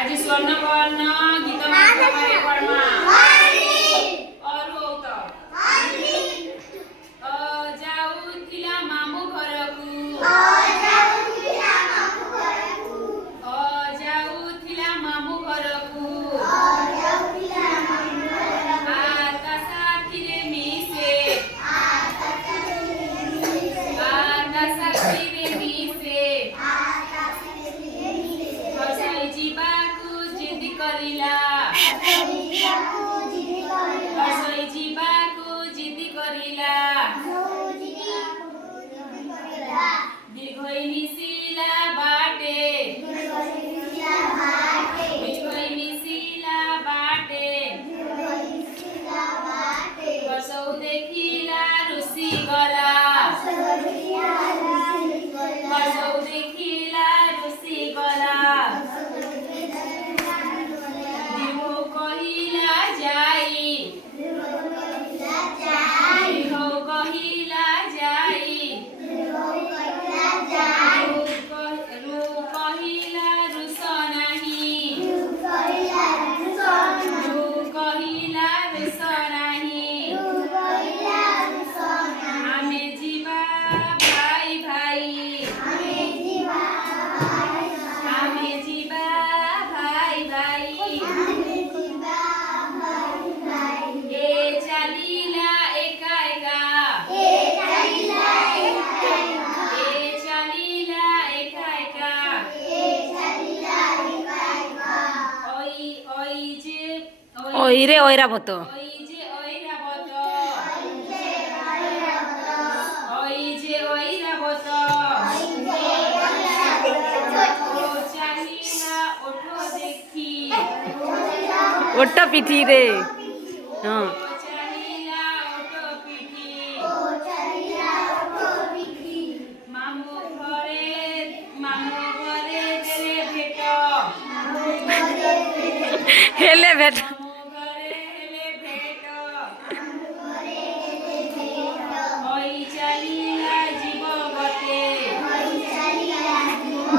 आज स्वर्णवर्ण गीत माध्यमरे परमा अरु औत जाउथिला मामु घरकु जाउथिला मामु घरकु आता साथीरे मिसे हसई जीवाकु जिद करिला हसई जीवाकु जिद करिला दीर्घई मिसिला बाटे दीर्घई मिसिला बाटे हसौ देखिला रुसी गला हसौ देखिला रुसी गला दिहो कहिला जाई दिहो कहिला जाई रू कहिला रुस नाही रू कहिला रुस नाही आमे जीवा भाई भाई आमे जीवा भाई भाई ए चालीला एका एका ए चालीला एका एका ओई ओई जे ओई रे ओइराबत ओई जे ओइराबत ओई जे ओइराबत ओ चालीला ओठो देखी ओट पिठी रे हाँ ओ चालीला ओठो पिठी मामु घरे देले भेट हेले भेट मामु घरे हेले भेट ओई चालीला जीव गते ओई चालीला जीव